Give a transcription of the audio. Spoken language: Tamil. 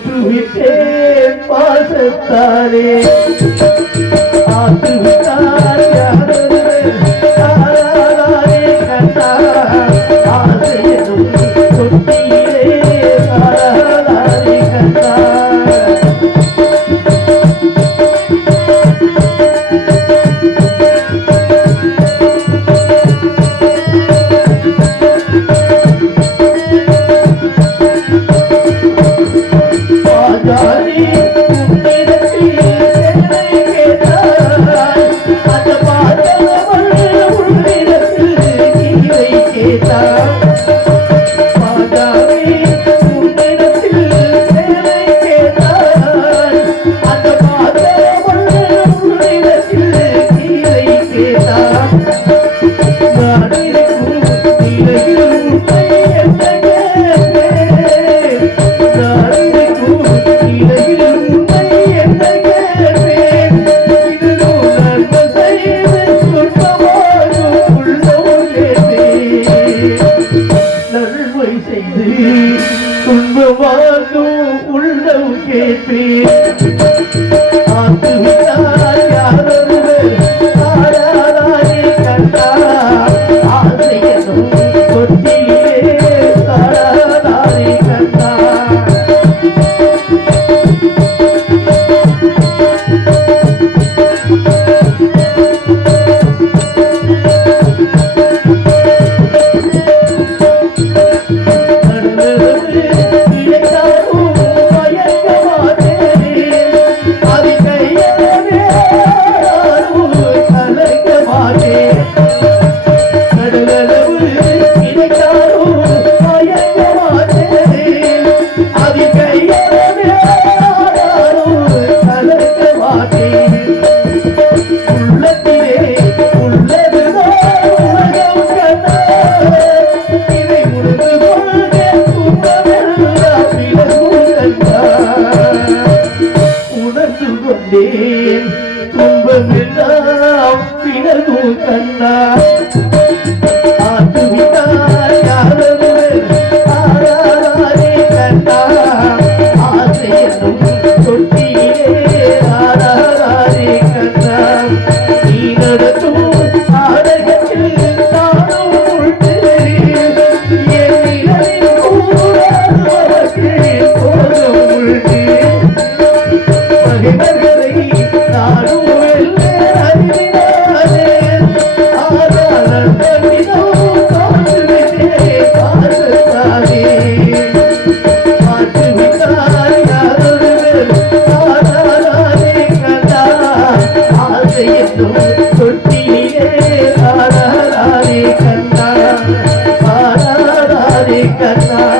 தோற்றுவிட்டேன் பாசத்தாலே ஆற்றுவிட்டார் யாரே கண்டா ஆசையனும் தொட்டியிலே கண்டா துன்பமாகும் உள்ளம் கேட்பேன் ஆற்றுவிட்டார் யாரொருவர் ஆராரே கண்டா ஆசையனும் தொட்டியிலே ஆராரே கண்டா துன்பமெல்லாம் பிறகும் கண்ணா ஆற்றுவிட்டார் யாரொருவர் ஆராரே கண்டா ஆசையனும் தொட்டியிலே ஆராரே கண்டா நீ நடத்தும் நாடகத்தில் நானும் உண்டு என் கூட போதும் உண்டு மகிமர்களை நானும் தொட்டியிலே ஆராரே கண்ணா